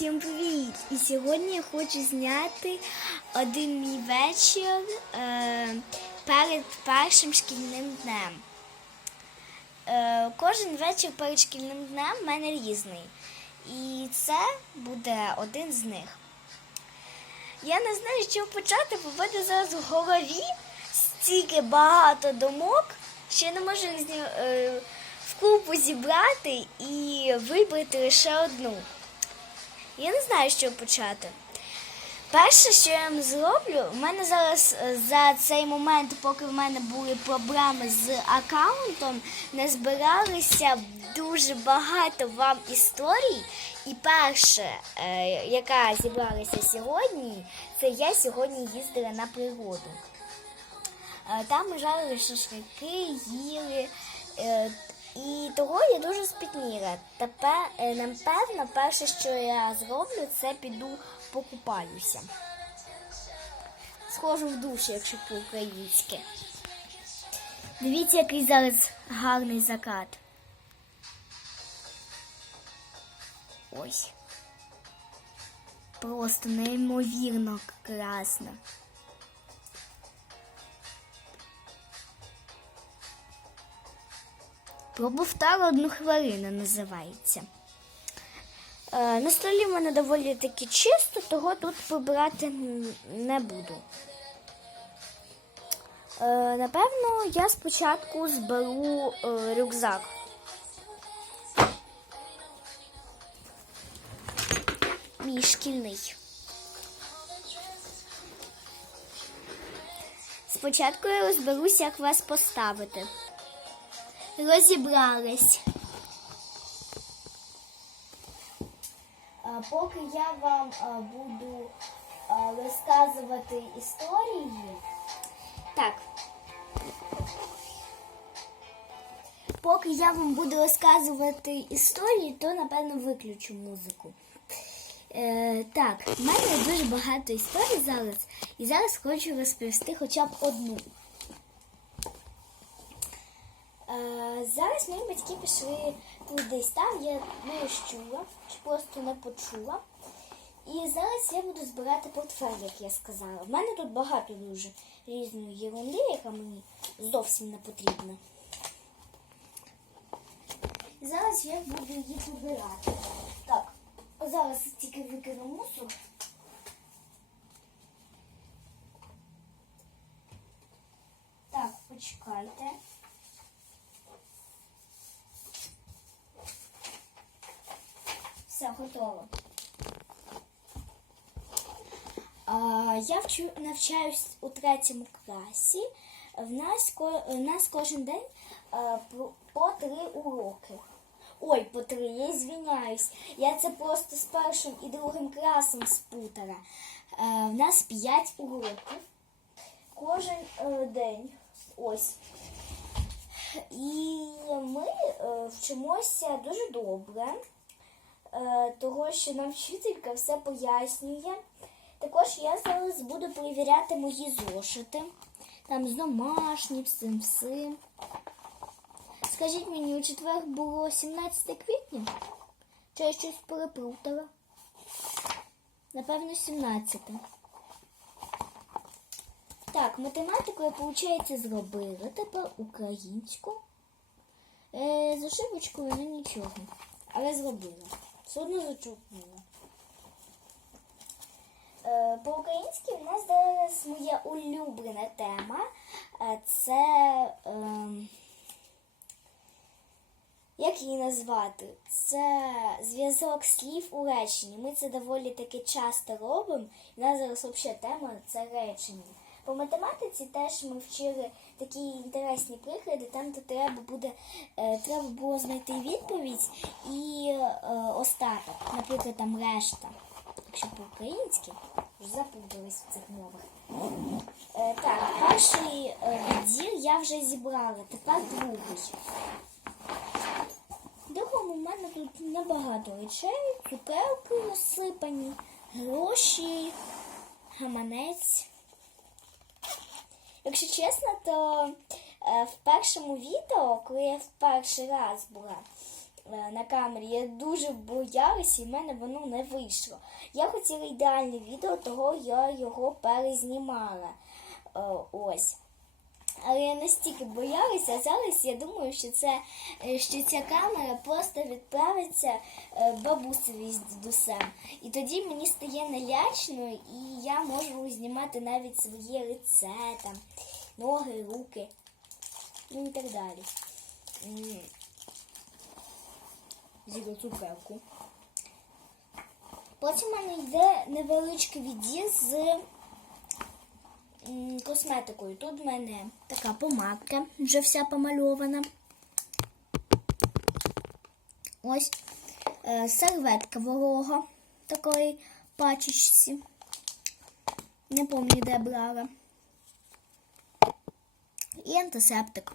Всім привіт! І сьогодні я хочу зняти один мій вечір е, перед першим шкільним днем. Е, кожен вечір перед шкільним днем в мене різний. І це буде один з них. Я не знаю, з чого почати, бо в мене зараз в голові стільки багато думок, що я не можу е, вкупу зібрати і вибрати лише одну. Я не знаю, чого почати. Перше, що я вам зроблю, в мене зараз е, за цей момент, поки в мене були проблеми з аккаунтом, не збиралися дуже багато вам історій. І перше, е, яка зібралася сьогодні, це я сьогодні їздила на природу. Е, Там ми жарили шашлики, їли. І того я дуже спітніла. Тепер, е, напевно, перше, що я зроблю, це піду покупаюся. Схожу в душу, якщо по-українськи. Дивіться, який зараз гарний закат. Ось. Просто неймовірно красно. Пробуфтар одну хвилину називається. Е, на столі в мене доволі таки чисто, того тут прибирати не буду. Е, напевно, я спочатку зберу е, рюкзак. Мій шкільний. Спочатку я розберусь, як вас поставити. Розібрались. Поки я вам буду розказувати історії. Так. Поки я вам буду розказувати історії, то напевно виключу музику. Е, так, в мене дуже багато історій зараз, і зараз хочу розповісти хоча б одну. Зараз мої батьки пішли кудись там, я не чула, чи просто не почула. І зараз я буду збирати портфель, як я сказала. В мене тут багато дуже різної єрунди, яка мені зовсім не потрібна. Зараз я буду її вибирати. Так, зараз тільки викину мусор. Так, почекайте. Все, готово. А, я вчу, навчаюсь у третьому класі. В нас, в нас кожен день по три уроки. Ой, по три, я звіняюсь. Я це просто з першим і другим класом спутала. В нас п'ять уроків. Кожен е, день. Ось. І ми е, вчимося дуже добре, того, що нам вчителька все пояснює. Також я зараз буду перевіряти мої зошити. Там з домашнім, з всім. Скажіть мені, у четвер було 17 квітня? Чи я щось переплутала? Напевно, 17. Так, математику я, виходить, зробила. Тепер українську. Е, з ошибочкою, ну нічого. Але зробила. Все одно зачеркнула. Е, По-українськи в нас зараз моя улюблена тема. Е, Це. ем, як її назвати? Це зв'язок слів у реченні. Ми це доволі таки часто робимо. І в нас зараз взагалі тема це речення. По математиці теж ми вчили такі інтересні приклади, там де треба буде е, треба було знайти відповідь і е, остаток, наприклад, там решта. Якщо по-українськи, вже запутались в цих мовах. Е, так, перший е, відділ я вже зібрала, тепер другий. Другому в мене тут набагато речей, цукерки розсипані, гроші, гаманець. Якщо чесно, то е, в першому відео, коли я в перший раз була, е, на камері. Я дуже боялася, і в мене воно не вийшло. Я хотіла ідеальне відео, того я його перезнімала. Е, ось. Але я настільки боялася, зараз я думаю, що це е, що ця камера просто відправиться е, бабусеві з дідусем. І тоді мені стає нелячно, і я можу знімати навіть своє лице, там, ноги, руки, ну і так далі. М. З'їла цукерку. Потім в мене йде невеличкий відділ з косметикою. Тут в мене така помадка, вже вся помальована. Ось е, серветка волога такої пачечці. Не пам'ятаю, де брала. І антисептик.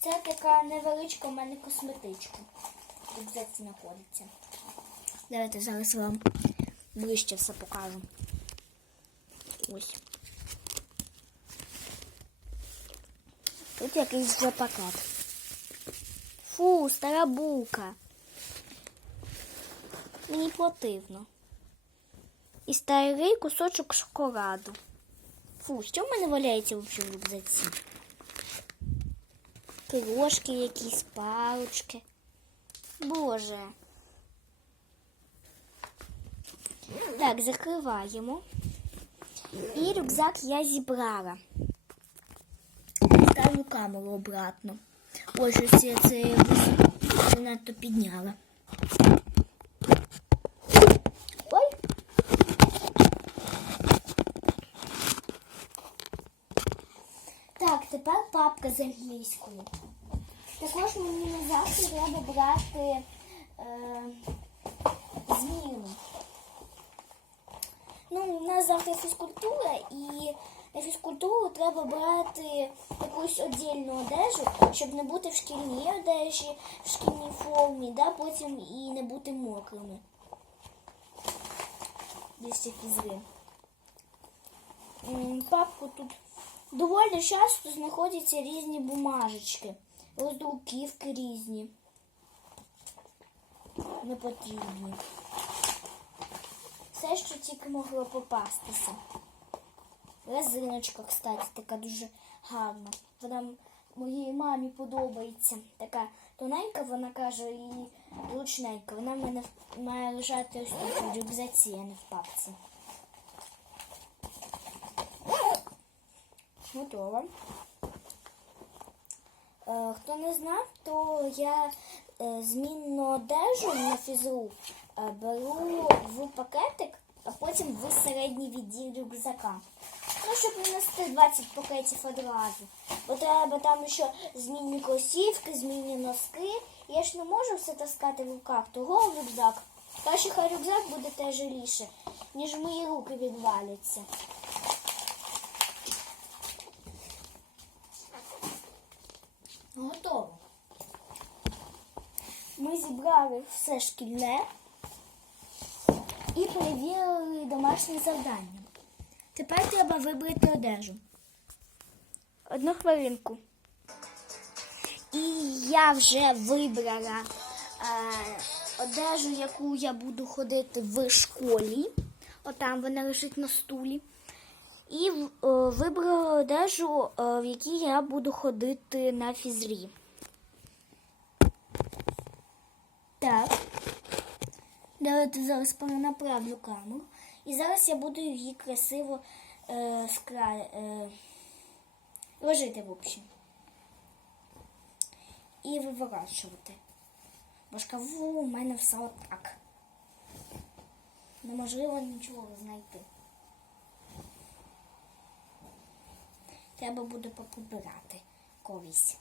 Це така невеличка в мене косметичка. Тут це знаходиться. Давайте зараз вам ближче все покажу. Ось. Тут якийсь вже пакет. Фу, стара булка. Мені противно. І старий кусочок шоколаду. Фу, що в мене валяється в цьому рюкзаці? Пирожки якісь, палочки. Боже. Так, закриваємо. І рюкзак я зібрала. Ставлю камеру обратно. Ось ось я це занадто підняла. Ой. Так, тепер папка з англійською. Також мені на завтра треба брати е, зміну. Ну, у нас завтра фізкультура, і на фізкультуру треба брати якусь віддільну одежу, щоб не бути в шкільній одежі, в шкільній формі, да, потім і не бути мокрими. Після фізри. Папку тут доволі часто знаходяться різні бумажечки, роздруківки різні. Не потрібні. Все, що тільки могло попастися. Резиночка, кстати, така дуже гарна. Вона моїй мамі подобається. Така тоненька, вона каже, і зручненька. Вона в мене має лежати ось тут в рюкзаці, а не в папці. Готова. Е, Хто не знав, то я е, змінну одежу на фізру е, беру в пакетик, а потім в середній відділ рюкзака. Ну, щоб не нести 20 пакетів одразу. Бо треба там ще змінні кросівки, змінні носки. Я ж не можу все таскати в руках, того в рюкзак. Краще хай рюкзак буде тяжеліше, ніж мої руки відваляться. Готово. Ми зібрали все шкільне і перевірили домашнє завдання. Тепер треба вибрати одежу. Одну хвилинку. І я вже вибрала е, одежу, яку я буду ходити в школі. Отам вона лежить на стулі. І е, вибрала одежу, е, в якій я буду ходити на фізрі. Так. Давайте зараз перенаправлю камеру. І зараз я буду її красиво е, скра... е, ложити, в общем. І виворачувати. Бо шкафу у мене все отак. Неможливо нічого знайти. Треба буде поприбирати колись.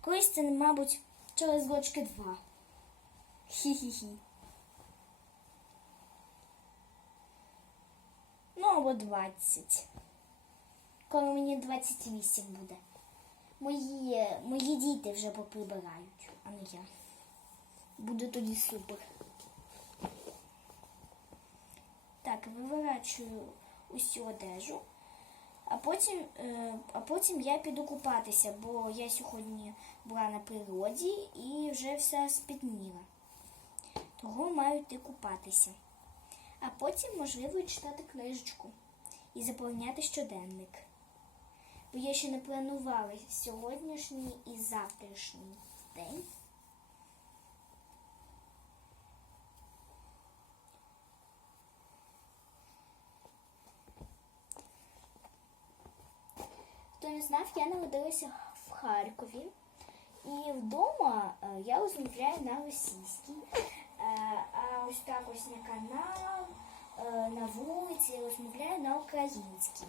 Колись це, мабуть, через рочки два. Хі-хі-хі. Ну, 20. Коли мені 28 буде. Мої, мої діти вже поприбирають, а не я. Буде тоді супер. Так, виворачую усю одежу. А потім, е, а потім я піду купатися, бо я сьогодні була на природі і вже вся спітніла. Того маю йти купатися. А потім, можливо, читати книжечку і заповняти щоденник. Бо я ще не планувала сьогоднішній і завтрашній день. Хто не знав, я народилася в Харкові. І вдома е, я розмовляю на російській. Е, А ось так ось на канал, е, на вулиці розмовляю на українській.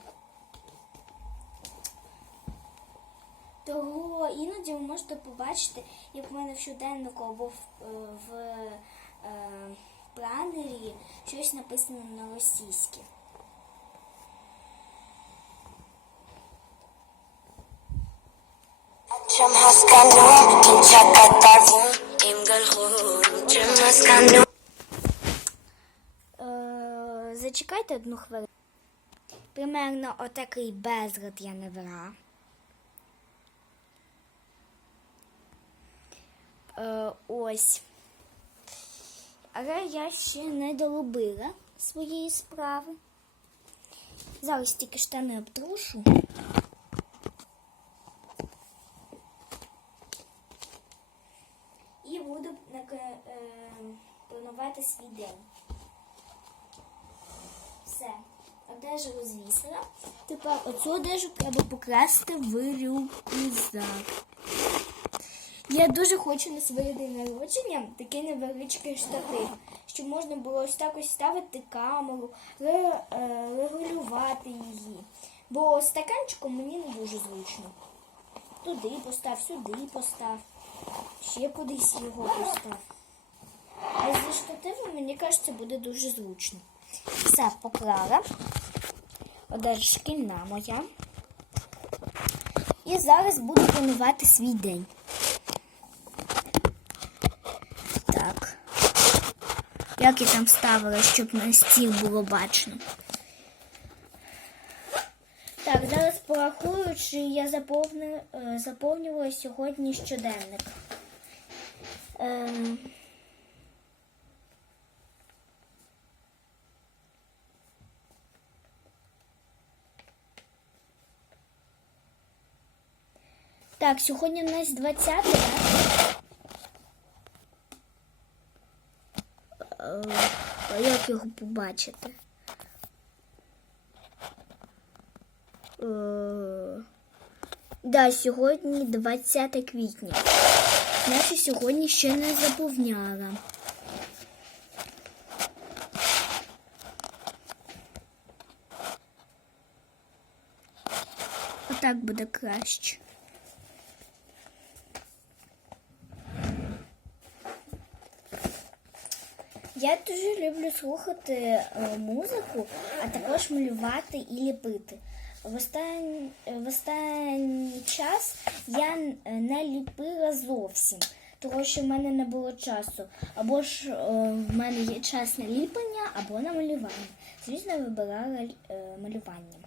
Того іноді ви можете побачити, як в мене в щоденнику або в, е, в е, планері щось написано на російській. Чем хаскану, їм галгун, чем хаскану. Е, зачекайте одну хвилину. Примерно отакий безлад я набрала. Е, ось. Але я ще не доробила своєї справи. Зараз тільки штани обтрушу. І буду нака- е, планувати свій день. Все. Одежа розвісила. Тепер оцю одежу треба покласти в рюкзак. Я дуже хочу на своє день народження такий невеличкий штатив, щоб можна було ось так ось ставити камеру, е, регулювати її. Бо стаканчиком мені не дуже зручно. Туди постав, сюди постав, ще кудись його постав. Зі штативом, мені кажеться, буде дуже зручно. Все поклала. Одежа шкільна моя. І зараз буду планувати свій день. Так. Як я там ставила, щоб на стіл було бачно. Так, зараз порахую, чи я заповню, е, заповнювала сьогодні щоденник. Ем, Так, сьогодні у нас 20, так? Е, А як його побачити? Е, Да, сьогодні 20 квітня. Значить, сьогодні ще не заповняла. Отак буде краще. Я дуже люблю слухати е, музику, а також малювати і ліпити. В останній, в останній час я не ліпила зовсім, тому що в мене не було часу. Або ж е, в мене є час на ліплення, або на малювання. Звісно, вибирала е, малювання.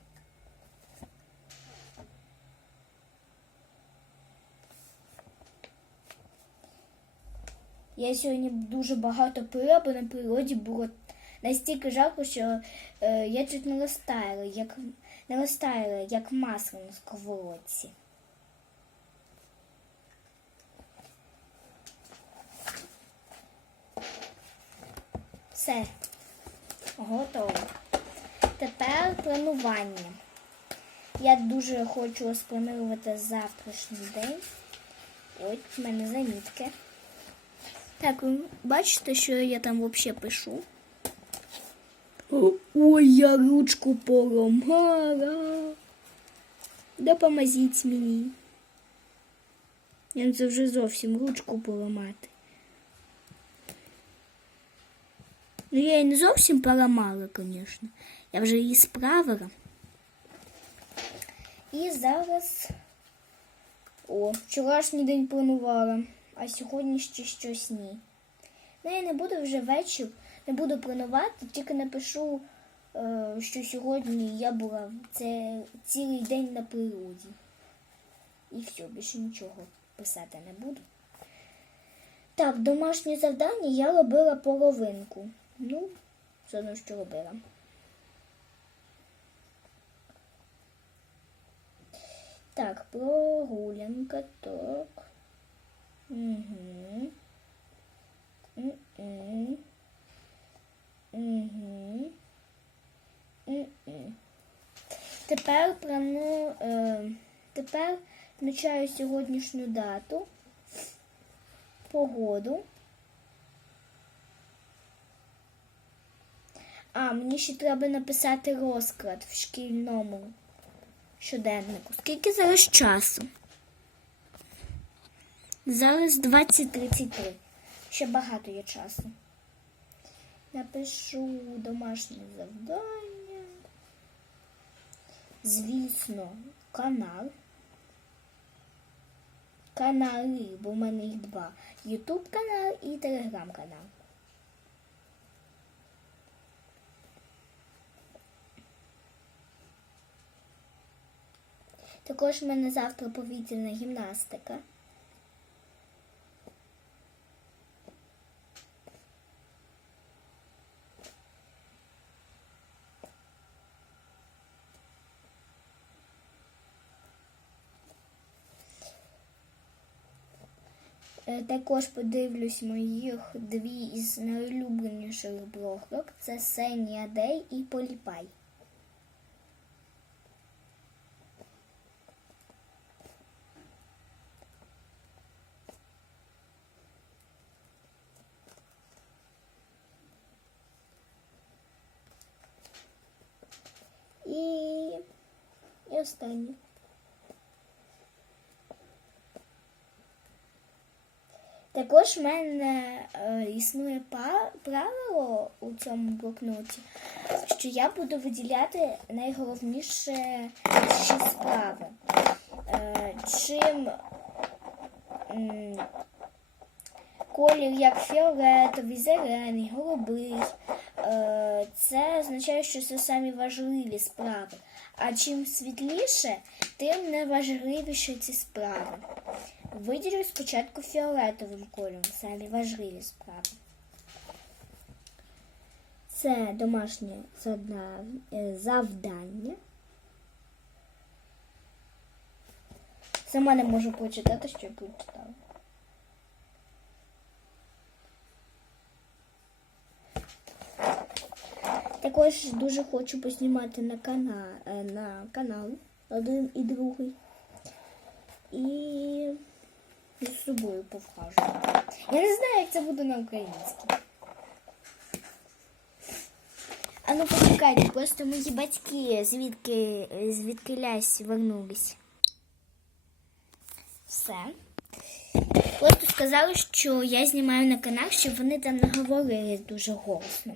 Я сьогодні дуже багато пила, бо на природі було настільки жарко, що е, я чуть не розтаяла, як не розтаяла, як масло на сковородці. Все, готово. Тепер планування. Я дуже хочу спланувати завтрашній день. Ось в мене замітки. Так, ви бачите, що я там взагалі пишу? Ой, я ручку поламала. Допоможіть мені. Я це вже зовсім ручку поламати. Ну, я її не зовсім поламала, звісно. Я вже її справила. І зараз. О, вчорашній день планувала, а сьогодні ще щось ні. Ну, я не буду вже вечір, не буду планувати, тільки напишу е, що сьогодні я була це цілий день на природі. І все, більше нічого писати не буду. Так, домашнє завдання я робила половинку. Ну, все одно, що робила. Так, прогулянка, так. Тепер планую, е, тепер включаю сьогоднішню дату, погоду. А, мені ще треба написати розклад в шкільному щоденнику. Скільки зараз часу? Зараз 20.33. Ще багато є часу. Напишу домашнє завдання. Звісно, канал. Канали, бо в мене їх два. Ютуб канал і Телеграм канал. Також в мене завтра повітряна гімнастика. Також подивлюсь моїх дві із найулюбленіших блогерок. Це Сенія Дей і Поліпай. І, і останнє. Також в мене е, існує правило у цьому блокноті, що я буду виділяти найголовніше справи. Е, чим колір як фіолетовий, зелений, голубий. Е, це означає, що це самі важливі справи. А чим світліше, тим неважливіші ці справи. Виділю спочатку фіолетовим кольором, самі важливі справи. Це домашнє е, завдання. Сама не можу прочитати, що я прочитала. Також дуже хочу познімати на, кана... е, на канал один і другий. І з собою повхажу. Я не знаю, як це буде на українській. А ну почекайте, просто мої батьки звідки звідки лясь вернулись. Все. Просто сказали, що я знімаю на канал, щоб вони там не говорили дуже голосно.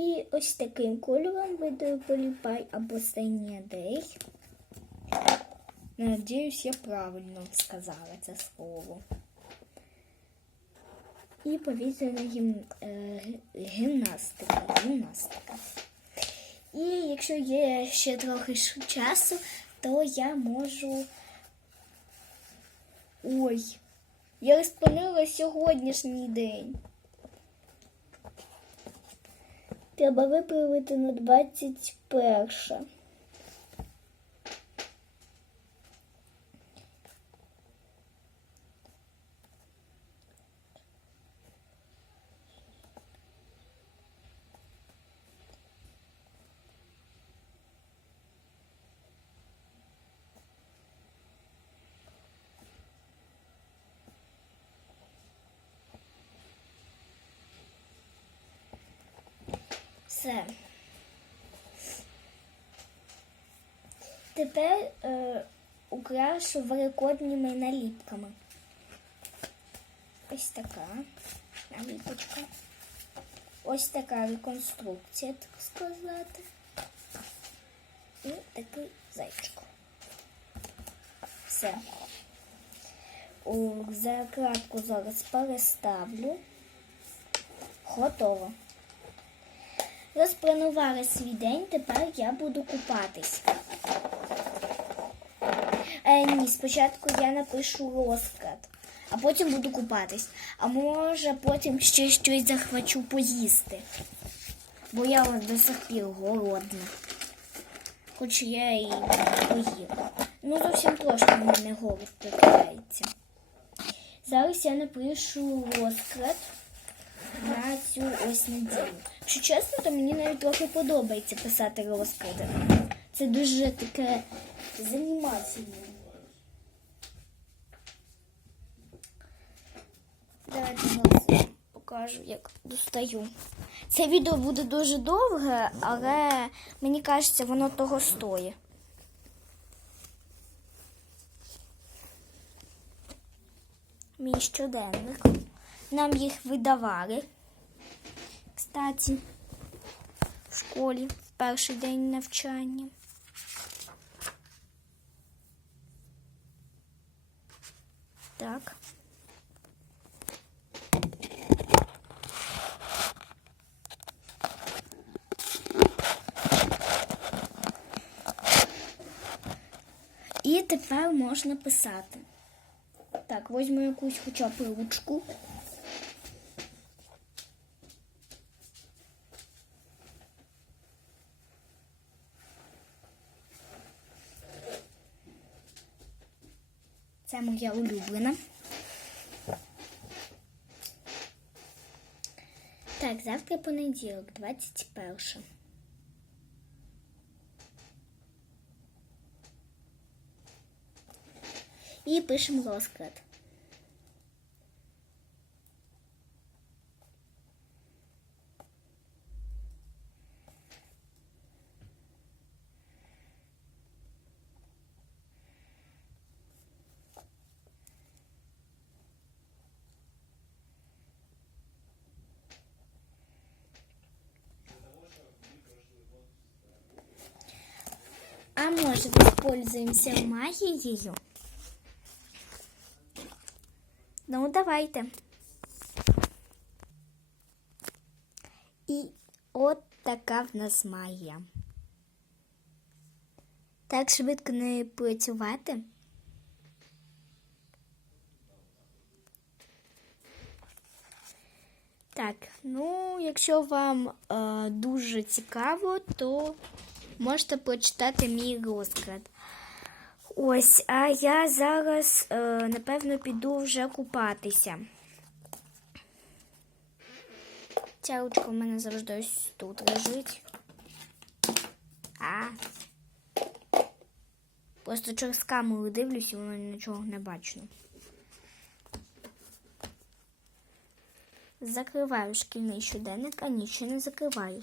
І ось таким кольором видаю поліпай або синій дей. Надіюсь, я правильно сказала це слово. І повітряна гім... е, гімнастика. гімнастика. І якщо є ще трохи часу, то я можу. Ой, я розпалила сьогоднішній день. Треба виправити на 21. Все. Тепер е, украшу великодніми наліпками. Ось така наліпочка. Ось така реконструкція, так сказати. І такий зайчик. Все. закладку зараз переставлю. Готово. Розпланувала свій день, тепер я буду купатись. Е, ні, спочатку я напишу розклад, а потім буду купатись. А може потім ще щось захвачу поїсти. Бо я до сих пір голодна. Хоч я і поїв. Ну, зовсім трошки в мене голод прикривається. Зараз я напишу розклад на цю ось неділю. Що чесно, то мені навіть трохи подобається писати розклади. Це дуже таке занімательне. Давайте зараз покажу, як достаю. Це відео буде дуже довге, але мені кажеться, воно того стоїть. Мій щоденник. Нам їх видавали. Кстати, в школі в перший день навчання. Так. І тепер можна писати. Так, візьму якусь хоча б ручку. Це моя улюблена. Так, завтра понеділок, 21. І пишемо розклад. А может, воспользуемся магией? Ну, давайте. І от така в нас магія. Так швидко не працювати. Так, ну, якщо вам е, дуже цікаво, то можете почитати мій розклад. Ось, а я зараз, е, напевно, піду вже купатися. Ця ручка в мене завжди ось тут лежить. А. Просто через камеру дивлюсь і воно нічого не бачно. Закриваю шкільний щоденник, а ні, ще не закриваю.